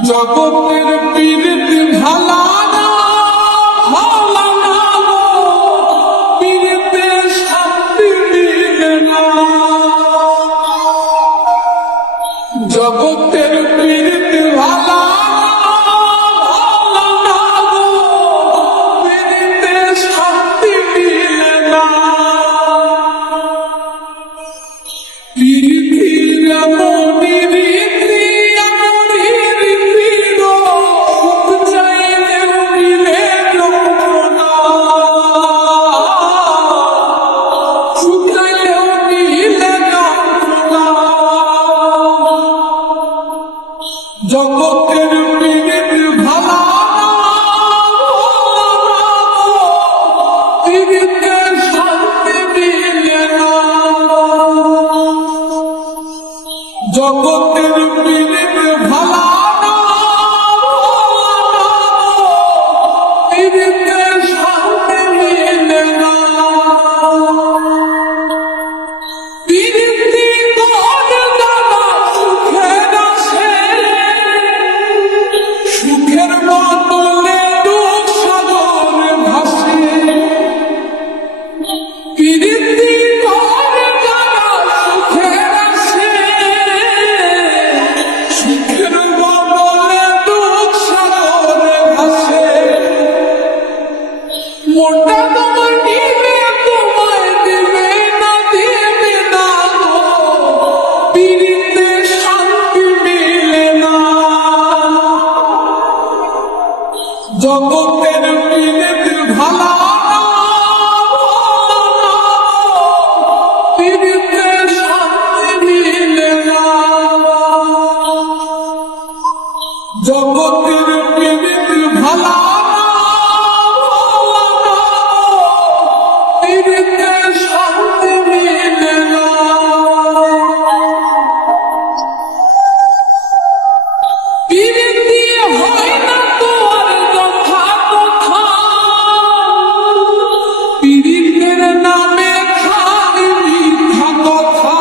জগতের পীড়িত ভালা না ভালা না গো, পীড়িতে শান্তি মিলে না। জগতের পীড়িত ভালা ভালা না গো, পীড়িতে শান্তি মিলে না। পীড়িতির এমনই রীতি এমনই রীতি গো, সুখ চাইলেও মিলে যন্ত্রণা, সুখ চাইলেও মিলে যন্ত্রণা। জগতের পীড়িত ভালা না ভালা না গো, পীড়িতে শান্তি মিলে না। জগতের পীড়িত ভালা না ভালা না গো, পীড়িতে শান্তি মিলে না। পীড়িতি করে দাদা সুখের আসে, সুখের বদলে দুঃখ সাগরে ভাসে। পীড়িতি করে দাদা সুখের আসে, সুখের বদলে দুঃখ সাগরে ভাসে। মনটা তোমার নিবে তোমায় দিবে না দিবে না গো, পীড়িতে শান্তি মিলে না। জগতের পীড়িত ভালা না ভালা না গো, পীড়িতে শান্তি মিলে না। জগতের পীড়িত ভালা না ভালা না গো, পীড়িতে শান্তি মিলে না। পীড়িতি হয় না তোর কথা কথা, পীড়িতের নামে খালি মিথ্যা কথা।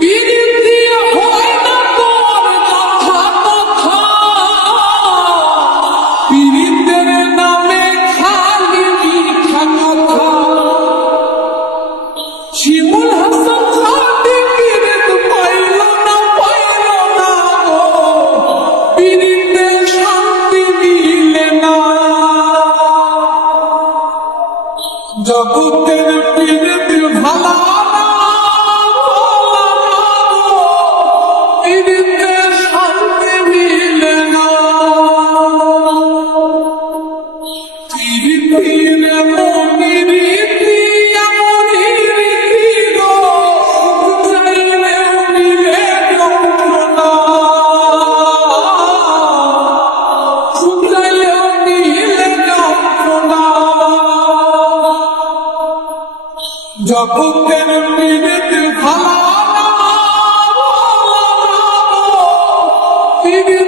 পীড়িতি হয় না তোর কথা কথা, পীড়িতের নামে খালি মিথ্যা কথা। শিমুল হাসান খাটি পীড়িত পাইল না গো, পীড়িতে শান্তি মিলে না। জগতের পীড়িত ভালা না ভালা না গো, পীড়িতে শান্তি মিলে না। পীড়িতির এমনই রীতি এমনই রীতি গো, সুখ চাইলেও মিলে যন্ত্রণা, সুখ চাইলেও মিলে যন্ত্রণা। জগতের পীড়িত ভালা না ভালা না গো, পীড়িতে